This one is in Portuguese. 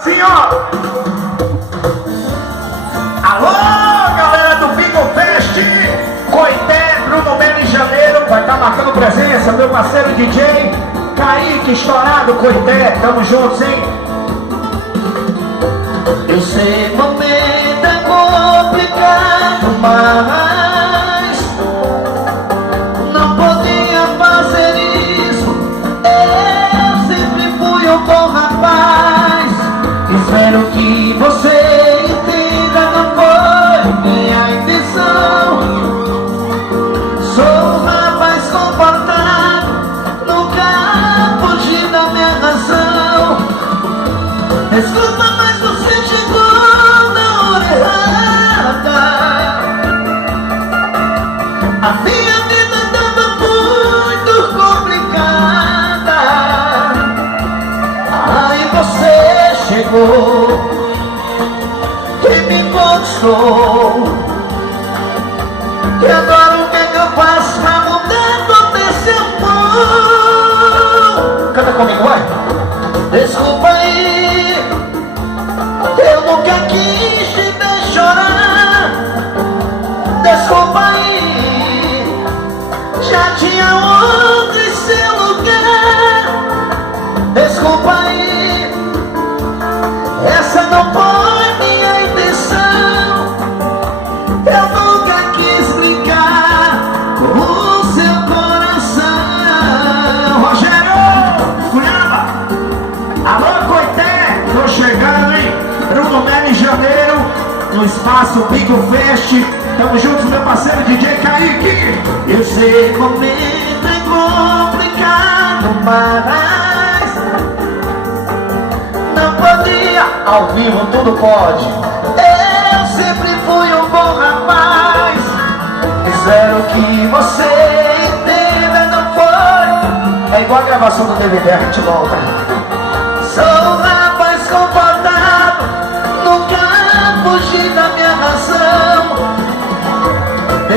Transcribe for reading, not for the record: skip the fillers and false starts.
Sim, ó. Alô, galera do Bingo Fest, Coité, Bruno Melo em janeiro, vai estar marcando presença, meu parceiro DJ, Kaique, estourado, Coité, tamo juntos, hein? Eu sei, momento é complicado, mas não podia fazer isso. Eu sempre fui um bom rapaz. Espero que você entenda, não foi minha intenção. Sou um rapaz comportado, nunca fugi da minha razão. Desculpa, mas você chegou na hora errada. A minha vida estava muito complicada. Aí você chegou e me conquistou. E agora o que é que eu faço pra mudar todo esse amor? Canta comigo, vai. Desculpa aí, eu nunca quis te ver chorar. Desculpa aí, já tinha outro em seu lugar. Desculpa aí, essa não foi minha intenção. Eu nunca quis brincar com o seu coração. Rogério, Cuiabá. Alô, Coité, tô chegando, hein? Bruno Melo em janeiro, no espaço Bingo Fest, tamo juntos, meu parceiro DJ Kaique. Eu sei que o momento é complicado, mas não podia. Ao vivo tudo pode. Eu sempre fui um bom rapaz. Espero que você entenda, não foi. É igual a gravação do DVD, a gente volta. Sou um rapaz comportado, nunca fugi da